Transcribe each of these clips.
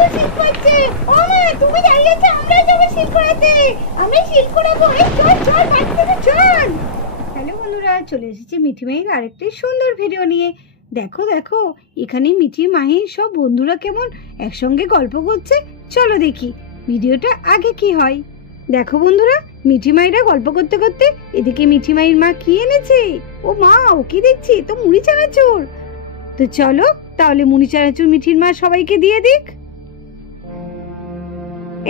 তো শীত করছে। ও মা, তুমি দাঁড়িয়ে আছো, আমরা যাবো শীত করাতে। আমরা শীত করাবো। চল চল, বাড়ি থেকে চল। হ্যালো বন্ধুরা, চলে এসেছি মিঠি মাহির আরেকটি সুন্দর ভিডিও নিয়ে। দেখো দেখো, এখানে মিঠি মাহির সব বন্ধুরা কেমন একসঙ্গে গল্প করছে। চলো দেখি ভিডিওটা আগে কি হয়। দেখো বন্ধুরা, মিঠি মাইরা গল্প করতে করতে এদিকে মিঠি মাইর মা কি এনেছে। ও মা, ও কি দেখছি, তো মুড়ি চানাচুর। তো চলো তাহলে মুড়ি চানাচুর মিঠির মা সবাইকে দিয়ে দিক।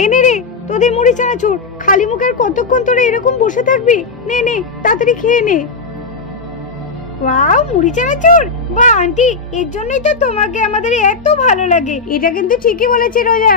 এনে রে তোদের মুড়ি চানাচুর। খালি মুখে আর কতক্ষণ তোরা এরকম বসে থাকবি? নে নে, তাড়াতাড়ি খেয়ে নে। ওয়াও, মুড়ি চানাচুর! বাহ আন্টি, এর জন্যই তো তোমাকে আমাদের এত ভালো লাগে। এটা কিন্তু ঠিকই বলেছে রোজা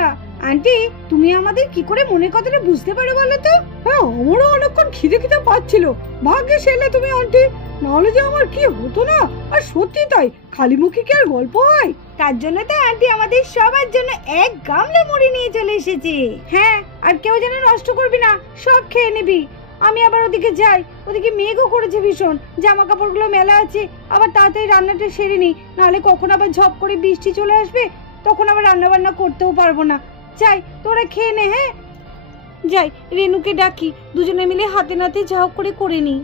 আন্টি। তুমি আমাদের কি করে মনের কথাটা বুঝতে পারো বলো তো? হ্যাঁ, আমারও অনেকক্ষণ খিদে খিদে পাচ্ছিল। ভাগ্যে সেলে তুমি আন্টি, নাহলে যে আমার কি হতো না। আর সত্যি তাই, খালি মুখে কি আর গল্প হয়? তার জন্য তো আন্টি আমাদের সবার জন্য এক গামলা মুড়ি নিয়ে চলে এসেছে। হ্যাঁ, আর কেউ যেন নষ্ট করবি না, সব খেয়ে নিবি। আমি আবার ওদিকে যাই, ওদিকে মেঘও করেছে ভীষণ। জামা কাপড়গুলো মেলা আছে, আবার তাড়াতাড়ি রান্নাটা সেরে নি, নাহলে কখন আবার ঝপ করে বৃষ্টি চলে আসবে, তখন আবার রান্না বান্না করতেও পারবো না। যাই, তোরা খেয়ে নে। হ্যাঁ যাই, রেনুকে ডাকি, দুজনে মিলে হাতে নাতে ঝাও করে নি।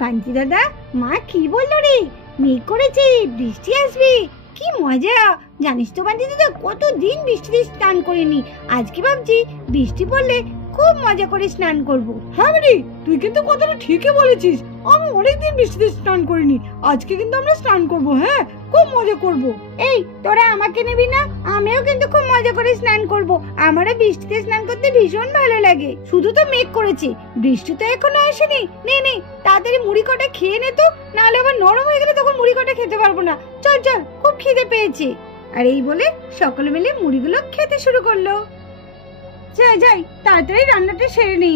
পান্তি দাদা, মা কি বললো রে? মেঘ করেছে, বৃষ্টি আসবে। কি মজা! জানিস তো পান্তি দাদা, কতদিন বৃষ্টিতে স্নান করিনি। আজকে ভাবছি বৃষ্টি পড়লে খুব মজা করে স্নান করব। হ্যাঁ রে, তুই কিন্তু কথাটা ঠিকই বলেছিস। আমি অনেকদিন বৃষ্টিতে স্নান করিনি, আজকে কিন্তু আমরা স্নান করব। হ্যাঁ, খুব মজা করব। এই তোরা আমাকে নিবি না? আমিও কিন্তু খুব মজা করে স্নান করব। আমারও বৃষ্টিতে স্নান করতে ভীষণ ভালো লাগে। শুধু তো মেঘ করেছে, বৃষ্টি তো এখনো আসেনি। নে নে, তাড়াতাড়ি মুড়ি কটা খেয়ে নে তো, নাহলে আবার নরম হয়ে গেলে তখন মুড়ি কটা খেতে পারবো না। চল চল, খুব খিদে পেয়েছে। আর এই বলে সকলে মিলে মুড়িগুলো খেতে শুরু করলো। যাই যাই, তাড়াতাড়ি রান্নাটা সেরে নি।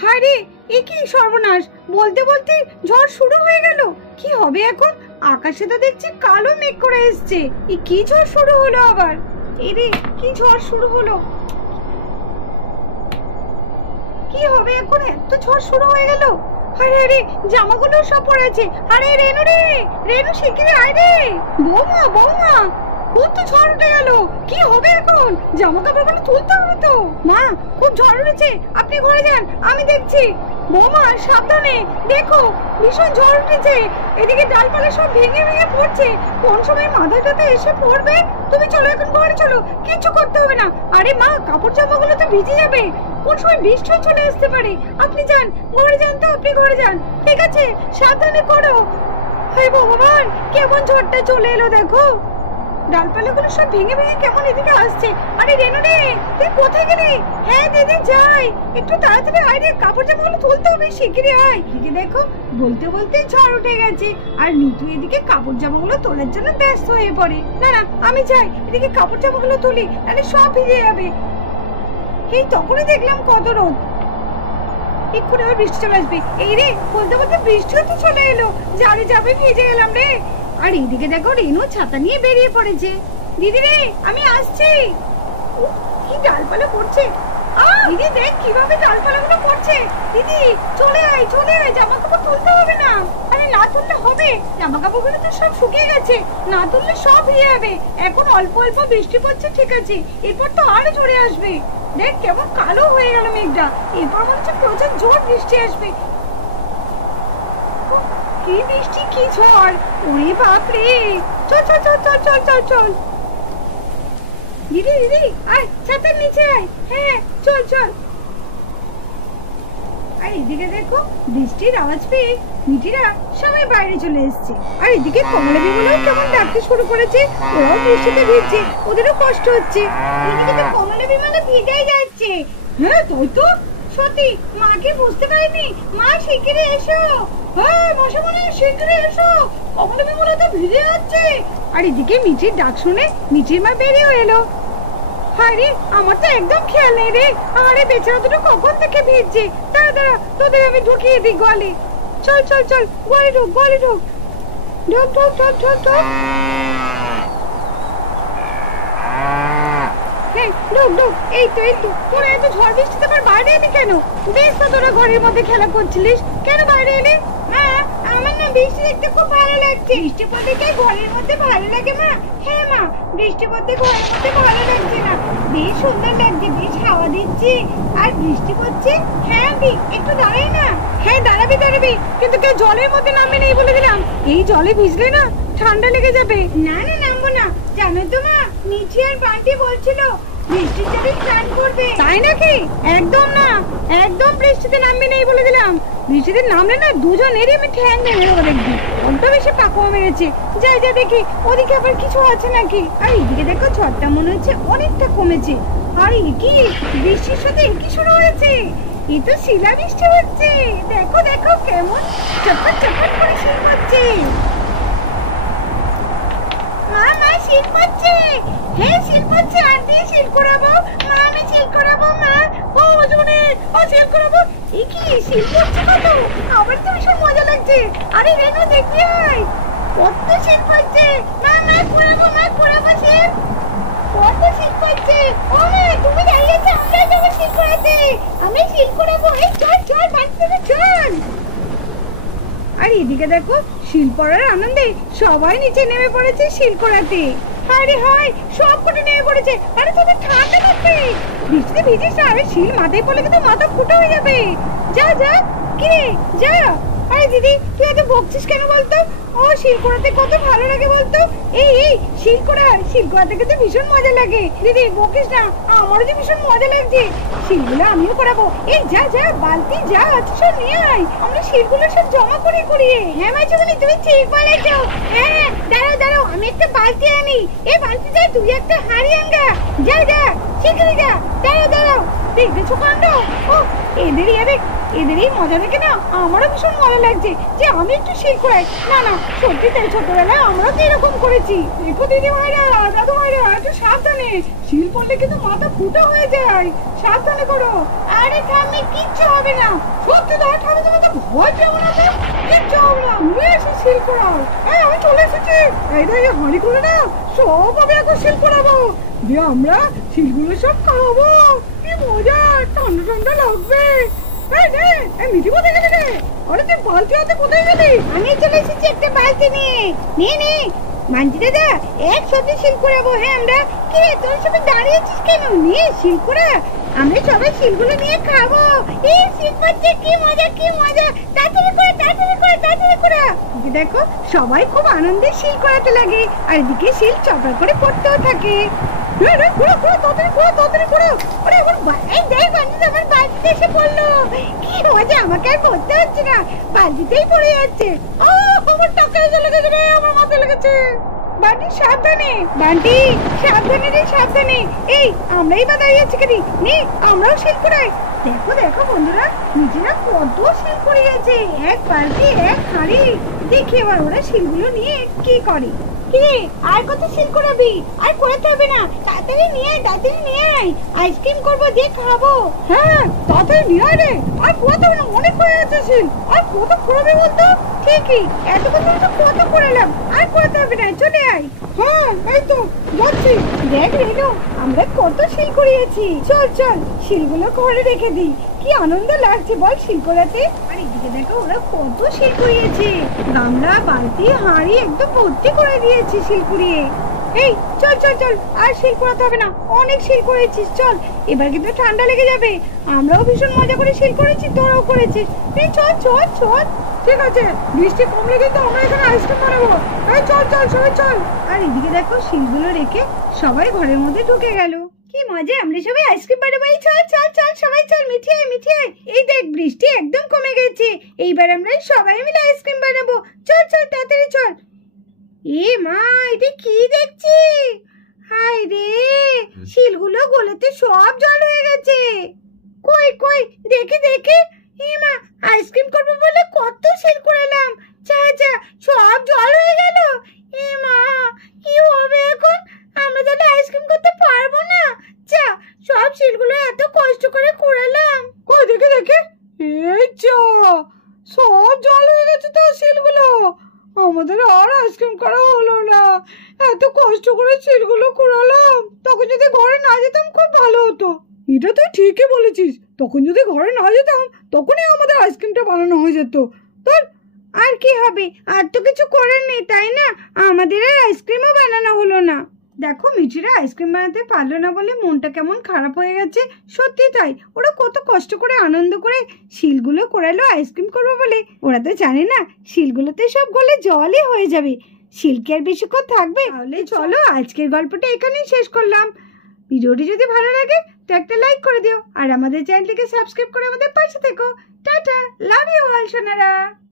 হায়রে, এ কি সর্বনাশ! বলতে বলতে ঝড় শুরু হয়ে গেল। কি হবে এখন? আকাশে তো দেখছি কালো মেঘ করে এসছে। এ কি ঝড় শুরু হলো আবার? এরে, কি ঝড় শুরু হলো? কি হবে এখন? এত ঝড় শুরু হয়ে গেল। আরে আরে, জামাগুলো সব পড়েছে। আরে রেনু রে, রেনু শিগগিরই আয় রে। বৌমা বৌমা, কত ঝড় উঠে গেল! কি হবে এখন? জামা কাপড়গুলো তুলতে হবে তো। মা, খুব ঝড় উঠেছে, আপনি ঘরে যান, আমি দেখছি। বৌমা সাবধানে, দেখো ভীষণ ঝড় উঠেছে। এদিকে ডালপালা সব ভেঙে ভেঙে পড়ছে। কোন সময় মাথাটাতে এসে পড়বে। তুমি চলো এখন ঘরে চলো, কিছু করতে হবে না। আরে মা, কাপড় জামাগুলো তো ভিজে যাবে, কোন সময় বৃষ্টি চলে আসতে পারে। আপনি যান, ঘরে যান তো, আপনি ঘরে যান। ঠিক আছে, সাবধানে করো। হে ভগবান, কেমন ঝড়টা চলে এলো দেখো। ডালপালাগুলো সব ভেঙে ভেঙে কেমন এদিকে আসছে। আরে রেনু রে, তুই কোথায় গেলি? হ্যাঁ দিদি যাই, একটু তাড়াতাড়ি আয় রে, কাপড় জামাগুলো তুলতে হবে, শিগগিরই আয়। এদিকে দেখো, বলতে বলতে ঝড় উঠে গেছে, আর নিতু এদিকে কাপড় জামাগুলো তোলার জন্য ব্যস্ত হয়ে পড়ে। না না, আমি যাই, এদিকে কাপড় জামাগুলো তুলি, আরে সব ভিজে যাবে। এই তখনই দেখলাম কত রোদ, এক্ষুনি আবার বৃষ্টি চলে আসবে। এই রে, বলতে বলতে বৃষ্টিও তো চলে এলো। যাবে যাবে, ভিজে গেলাম রে। আর এইদিকে দেখো, রেনু ছাতা নিয়ে বেরিয়ে পড়েছে। দিদি রে, আমি আসছি। কি ডালপালা পড়ছে! দিদি দেখ কিভাবে ডালপালাগুলো পড়ছে। দিদি চলে আয় চলে আয়, জামা কাপড় তুলতে হবে না। আরে না তুললে হবে, জামা কাপড়গুলো তো সব শুকিয়ে গেছে, না তুললে সব ভিজে যাবে। এখন অল্প অল্প বৃষ্টি পড়ছে, ঠিক আছে, এরপর তো আরো জোরে আসবে। দেখ কেমন কালো হয়ে গেল মেঘটা, এরপর মনে হচ্ছে প্রচুর জোর বৃষ্টি আসবে। কি বৃষ্টি, কি ঝড়! ওরে বাপরে! চল চল চল চল চল চল চল। দিদি দিদি আয়, ছাতার নিচে আয়। হ্যাঁ চল চল। আর এদিকে দেখো, বৃষ্টির আওয়াজ পেয়ে মিঠিরা সবাই বাইরে চলে এসছে। আর এদিকে কমলা বিমলা কেমন ডাকতে শুরু করেছে। ওরাও বৃষ্টিতে ভিজছে, ওদেরও কষ্ট হচ্ছে। এদিকে তো কমলা বিমলা ভিজেই যাচ্ছে। হ্যাঁ তাই তো, সত্যি মাকে বুঝতে পারিনি। মা শিগগিরই এসো। হ্যাঁ মশামণি, শিগগিরই এসো, কমলা বিমলা তো ভিজে যাচ্ছে। আর এদিকে মিঠির ডাক শুনে মিঠির মা বেরিয়ে এলো। আরে আমার তো একদম খেয়াল নেই রে। আরে বেচারা দুটো কখন থেকে ভিজছে। দাঁড়া দাঁড়া, তোদের আমি ঢুকিয়ে দিই গোয়ালে। চল চল চল, গোয়ালে ঢোক, গোয়ালে ঢোক, ঢোক ঢোক ঢোক ঢোক ঢোক। ঢুক ঢুক। এই তো তোরা এত ঝড় বৃষ্টিতে আবার বাইরে এলি কেন? বেশ তো তোরা ঘরের মধ্যে খেলা করছিলিস, কেন বাইরে এলি? মা, আমার না বৃষ্টি দেখতে খুব ভালো লাগছে। বৃষ্টি পড়তে কি ঘরের মধ্যে ভালো লাগে মা? হ্যাঁ মা, বৃষ্টি পড়তে ঘরের মধ্যে ভালো লাগছে না, বেশ সুন্দর লাগছে, বেশ হাওয়া দিচ্ছে আর বৃষ্টি পড়ছে। হ্যাঁ একটু দাঁড়াই না। হ্যাঁ দাঁড়াবি, কিন্তু কেউ জলের মধ্যে নামবে না বলে দিলাম। এই জলে ভিজলে না ঠান্ডা লেগে যাবে। না নামবো না, জানো তো মা, নিচে আর বান্টি বলছিল বৃষ্টির জলে স্নান করবে। তাই নাকি? একদম না, একদম বৃষ্টিতে নামবি না বলে দিলাম। বৃষ্টিতে নামলে না দুজনেরই আমি ঠ্যাং ভেঙে দেবো দেখবি। অল্প বেশি পাকুয়া মেরেছে। যাই দেখি ওদিকে আবার কিছু আছে নাকি। আর এদিকে দেখো ঝড়টা মনে হচ্ছে অনেকটা কমেছে। আর কি বৃষ্টির সাথে কি শুরু হয়েছে? এই তো শিলা বৃষ্টি হচ্ছে। দেখো কেমন চটপট করে শীত হচ্ছে। মা শীত পড়ছে। হ্যাঁ শীত পড়ছে, আর দিয়ে শীত করাবো। মা আমি শীত করাবো। মা ও জুনে ও শীত করাবো। এই কি শীত পড়ছে কত, আমার তো ভীষণ মজা লাগছে। আরে রেনু দেখবি আয়, কত শীত পড়ছে। মা করাবো শীত, কত শীত পড়ছে। ও মা তুমি দাঁড়িয়েছো, আমরা যাবো শীত করাতে। আমি শীত করাবো। এই চল বাচ্চারা চল। আর এদিকে দেখো শিল পড়ার আনন্দে সবাই নিচে নেমে পড়েছে শিল করাতে। আরে হয় সব কটা নেমে পড়েছে। আরে তোদের ঠান্ডা লাগবে, বৃষ্টিতে ভিজিস না। আরে শিল মাথায় পড়লে কিন্তু মাথা ফুটো হয়ে যাবে। যা কি রে যা। আরে দিদি তুই এত বকছিস কেন বলতো? ও শিল করাতে কত ভালো লাগে বলতো। এই শিল করাতে কিন্তু ভীষণ মজা লাগে। দিদি বকিস না, আমারও যে ভীষণ মজা লাগছে। শিলগুলো আমিও করাবো। এই যা বালতি যা আছে সব নিয়ে আয়, আমরা শিলগুলো সব জমা কুড়িয়ে। হ্যাঁ মাঝুমনি তুমি ঠিক বলেছো। হ্যাঁ দাঁড়াও আমি একটা বালতি আনি। এই বালতিতে তুই একটা হাঁড়ি আনগা। যা শিগগিরি যা। দাঁড়াও দেখছো কাণ্ড। ও এদেরই মজা দেখে না আমারও ভীষণ মজা লাগছে যে আমি একটু শিল করাই। না সত্যি তাই, ছোটবেলায় আমরাও তো এরকম করেছি। দেখো দিদি ভাইরা আর দাদু ভাইরা একটু সাবধানে, শিল পড়লে কিন্তু মাথা ফুটো হয়ে যায়, সাবধানে করো। আরে থামি, কিচ্ছু হবে না। সত্যি তো ঠামি, তুমি তো ভয় পেও না তো, কিচ্ছু হবে না। আমি এসে শিল করাও। আমি চলে এসেছি। এই হাঁড়ি করে না সব আমি এখন শিল করাবো দিয়ে আমরা শিলগুলো সব খাওয়াবো। কি মজা, ঠান্ডা লাগবে। মিঠি কোথায় গেলি রে? আরে তুই বালতি হাতে কোথায় গেলি? আমি চলে এসেছি একটা বালতি নিয়ে মানছি দাদা একসাথে শিল করাবো। হ্যাঁ আমরা। কি রে তোর সবাই দাঁড়িয়েছিস কেন? নিয়ে শিল করা, আমরা সবাই শিলগুলো নিয়ে খাবো। এই শিল পড়ছে, কি মজা তাড়াতাড়ি করা। দেখো সবাই খুব আনন্দে শিল করাতে লাগে, আর এদিকে শিল চপার করে পড়তেও থাকে। এসে পড়লো। কি মজা, আমাকে আর করতে হচ্ছে না, বালতিতেই পড়ে যাচ্ছে। আমার টাকায় চলে গেছে রে, আমার মাথায় লেগেছে। বান্টি সাবধানে সাবধানে। এই আমরাই বা দাঁড়িয়ে আছি কেন? নে আমরাও শিল করাই। দেখো বন্ধুরা, নিজেরা কত শিল করিয়েছে। এক বালতি এক হাঁড়ি। দেখি এবার ওরা শিলগুলো নিয়ে কি করে। কিরে আর কত শিল করাবি? আর করাতে হবে না, তাড়াতাড়ি নিয়ে আয়। আইসক্রিম করবো, দিয়ে খাবো। হ্যাঁ তাড়াতাড়ি নিয়ে আয় রে। আর করাতে হবে না, অনেক হয়ে আছে শিল। আর কত করাবি বলতো? ঠিকই, এতক্ষণ তো কত করালাম, আর করাতে হবে না, চলে আয়। হ্যাঁ এই তো যাচ্ছি। দেখ রেনু, আমরা কত শিল করিয়েছি। চল শিলগুলো ঘরে রেখে দিই। কি আনন্দ লাগছে বল শিল করাতে। আর এদিকে দেখো ওরা কত শিল করিয়েছে, গামলা বালতি হাঁড়ি একদম ভর্তি করে দিয়েছে শিল কুড়িয়ে। এই চল আর শিল করাতে হবে না, অনেক শিল করেছিস। চল, এবার কিন্তু ঠান্ডা লেগে যাবে। আমরাও ভীষণ মজা করে শিল করেছি, তোরাও করেছিস। এই চল। ঠিক আছে, বৃষ্টি কমলে কিন্তু আমরা এখানে আইসক্রিম বানাবো। এই চল সবাই চল। আর এদিকে দেখো শিলগুলো রেখে সবাই ঘরের মধ্যে ঢুকে গেল। কি মজা, আমরা সবাই আইসক্রিম বানাবো। এই চল সবাই চল, মিঠি আয়। এই দেখ বৃষ্টি একদম কমে গেছে, এইবার আমরা সবাই মিলে আইসক্রিম বানাবো। চল তাড়াতাড়ি চল। এ মা, এটা কি দেখছি? হায় রে, শিলগুলো গলেতে সব জল হয়ে গেছে। কই দেখি। এ মা, আইসক্রিম করবো বলে কত শিল করালাম, যা সব জল হয়ে গেল। এ মা, কি হবে এখন? আমরা তাহলে আইসক্রিম করতে পারবো না। যা, সব শিলগুলো এত কষ্ট করে কুড়ালাম। কই দেখি। এই যা, সব জল হয়ে গেছে তো শিলগুলো। আমাদের আর আইসক্রিম করা হলো না। এত কষ্ট করে শিলগুলো কুড়ালাম, তখন যদি ঘরে না যেতাম খুব ভালো হতো। এটা তুই ঠিকই বলেছিস, তখন যদি ঘরে না যেতাম তখনই আমাদের আইসক্রিমটা বানানো হয়ে যেত। তোর আর কি হবে, আর তো কিছু করার নেই তাই না, আমাদের আর আইসক্রিমও বানানো হলো না। দেখো মিঠিরা আইসক্রিম বানাতে পারলো না বলে মনটা কেমন খারাপ হয়ে গেছে। সত্যি তাই, ওরা কত কষ্ট করে আনন্দ করে শিলগুলো কোড়ালো আইসক্রিম করবো বলে। ওরা তো জানে না শিলগুলোতে সব গলে জলই হয়ে যাবে, শিলকে আর বেশিক্ষণ থাকবে। তাহলে চলো আজকের গল্পটা এখানেই শেষ করলাম। ভিডিওটি যদি ভালো লাগে তো একটা লাইক করে দিও, আর আমাদের চ্যানেলটিকে সাবস্ক্রাইব করে আমাদের পাশে থেকো। Tata, love you all Sonara.